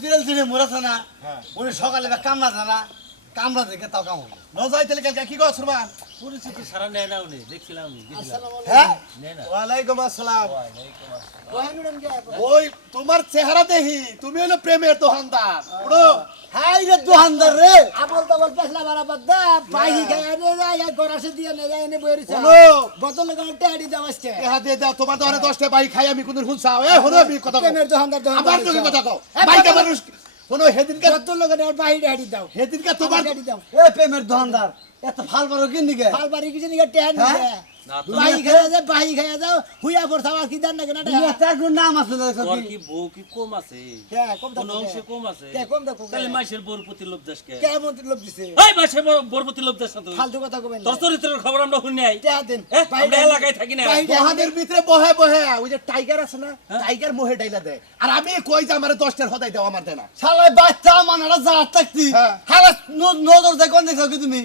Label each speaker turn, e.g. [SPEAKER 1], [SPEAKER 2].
[SPEAKER 1] বুঝলেন দিনে মরেছে না
[SPEAKER 2] হ্যাঁ।
[SPEAKER 1] উনি সকালে বা কামলা জানা কামলা দেখে তাও কাম
[SPEAKER 2] ন যাই তাহলে কালকে কি কর সুরমান?
[SPEAKER 3] পরিচিতি সারা নেয় না উনি দেখছিলাম
[SPEAKER 2] হ্যাঁ? ওয়ালাইকুম আসসালাম। ওই তোমার চেহারা দেখি তুমি হলো প্রেমের দোকানদার বুড়ো
[SPEAKER 1] দোকানদার রে।
[SPEAKER 4] আবল তাবল পেছলা বারা বাদ্দা পাহি গায়া নে। যায় গরাসে দিয়ে নে যায় নে বইরিছে
[SPEAKER 2] হলো
[SPEAKER 4] বদল গান টেডি দাওয়াসকে
[SPEAKER 2] চেহারা দিয়ে দাও তোমার দোকানে দশটা বাইক খাই আমি কোনদিন শুনছাও এ হলো আমি কথা কও।
[SPEAKER 4] প্রেমের দোকানদার
[SPEAKER 2] আমার তোকে কথা কও। বাইকে মানুষ শোনো সেদিনকে
[SPEAKER 4] বদল আর বাহি টেডি দাও
[SPEAKER 2] সেদিনকে তোমার
[SPEAKER 1] এ প্রেমের দোকানদার এত পারো কি
[SPEAKER 4] ফাল কিছু
[SPEAKER 1] হ্যাঁ?
[SPEAKER 4] বাহি খায়া যায় বাহি খায়া যাও হুইয়া পড়ছাও আর কি দেন না কেন
[SPEAKER 1] তার কোন নাম আছে না
[SPEAKER 3] তোর কি? বউ কি কম আছে?
[SPEAKER 4] কে কম
[SPEAKER 3] কোন অংশে কম আছে?
[SPEAKER 4] কে কম দাও
[SPEAKER 3] তাহলে মাসের বউর লোভ দাস কে?
[SPEAKER 4] কে মন্ত্রী লোক দিছে?
[SPEAKER 3] এই মাসের বউ- লোভ দাস না তুই
[SPEAKER 4] ফালতু কথা কবেন
[SPEAKER 3] তোর চরিত্রের খবর আমরা শুনি নাই।
[SPEAKER 4] টেহা দেন।
[SPEAKER 3] আমরা এলাকায় থাকি না।
[SPEAKER 2] দোকানের ভিতরে বহে বহে। ওই যে টাইগার আছে না টাইগার মোহে ডাইলা দেয়। আর আমি কই যে আমার দশটার হদাই দাও আমার দেয় না।
[SPEAKER 1] বাচ্চা মানারা যা থাকতি।
[SPEAKER 2] হ্যাঁ।
[SPEAKER 1] হালা নজর দেখুন দেখছ কি তুমি?